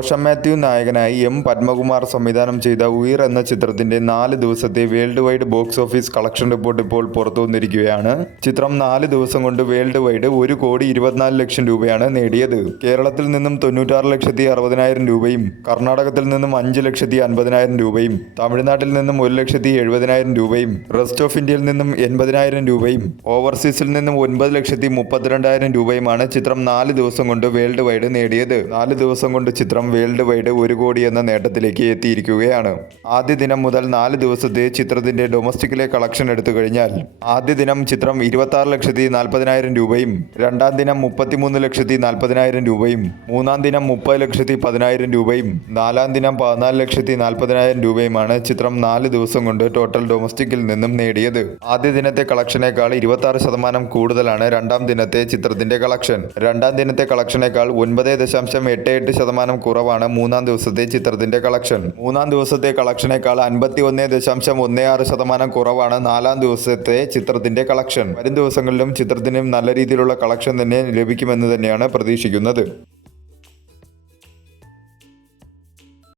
റോഷൻ മാത്യു നായകനായി എം പത്മകുമാർ സംവിധാനം ചെയ്ത ഉയിർ എന്ന ചിത്രത്തിന്റെ 4 ദിവസത്തെ world wide box office collection report ഇപ്പോൾ പുറത്തു വന്നിരിക്കുകയാണ്. ചിത്രം 4 ദിവസം കൊണ്ട് വേൾഡ് വൈഡ് 1,24,00,000 രൂപയാണ് നേടിയത്. കേരളത്തിൽ നിന്നും 96,60,000 രൂപയും കർണാടകത്തിൽ നിന്നും 5,50,000 രൂപയും തമിഴ്നാട്ടിൽ നിന്നും 1,70,000 രൂപയും റെസ്റ്റ് ഓഫ് ഇന്ത്യയിൽ നിന്നും 80,000 രൂപയും ഓവർസീസിൽ നിന്നും 9,32,000 രൂപയുമാണ് ചിത്രം 4 ദിവസം കൊണ്ട് വേൾഡ് വൈഡ് നേടിയത്. 4 ദിവസം കൊണ്ട് ചിത്രം വേൾഡ് വൈഡ് 1 കോടി എന്ന നേട്ടത്തിലേക്ക് എത്തിയിരിക്കുകയാണ്. ആദ്യ ദിനം മുതൽ 4 ദിവസത്തെ ചിത്രത്തിന്റെ ഡൊമസ്റ്റിക്കിലെ കളക്ഷൻ എടുത്തു കഴിഞ്ഞാൽ ആദ്യ ദിനം ചിത്രം 26,40,000 രൂപയും രണ്ടാം ദിനം 33,40,000 രൂപയും മൂന്നാം ദിനം 30,10,000 രൂപയും നാലാം ദിനം 14,40,000 രൂപയുമാണ് ചിത്രം 4 ദിവസം കൊണ്ട് ടോട്ടൽ ഡൊമസ്റ്റിക്കിൽ നിന്നും നേടിയത്. ആദ്യ ദിനത്തെ കളക്ഷനേക്കാൾ 26% കൂടുതലാണ് രണ്ടാം ദിനത്തെ ചിത്രത്തിന്റെ കളക്ഷൻ. രണ്ടാം ദിനത്തെ കളക്ഷനേക്കാൾ 9.88% കുറവാണ് മൂന്നാം ദിവസത്തെ ചിത്രത്തിന്റെ കളക്ഷൻ. മൂന്നാം ദിവസത്തെ കളക്ഷനേക്കാൾ 51.16% കുറവാണ് നാലാം ദിവസത്തെ ചിത്രത്തിന്റെ കളക്ഷൻ. വരും ദിവസങ്ങളിലും ചിത്രത്തിന് നല്ല രീതിയിലുള്ള കളക്ഷൻ തന്നെ ലഭിക്കുമെന്ന് തന്നെയാണ് പ്രതീക്ഷിക്കുന്നത്.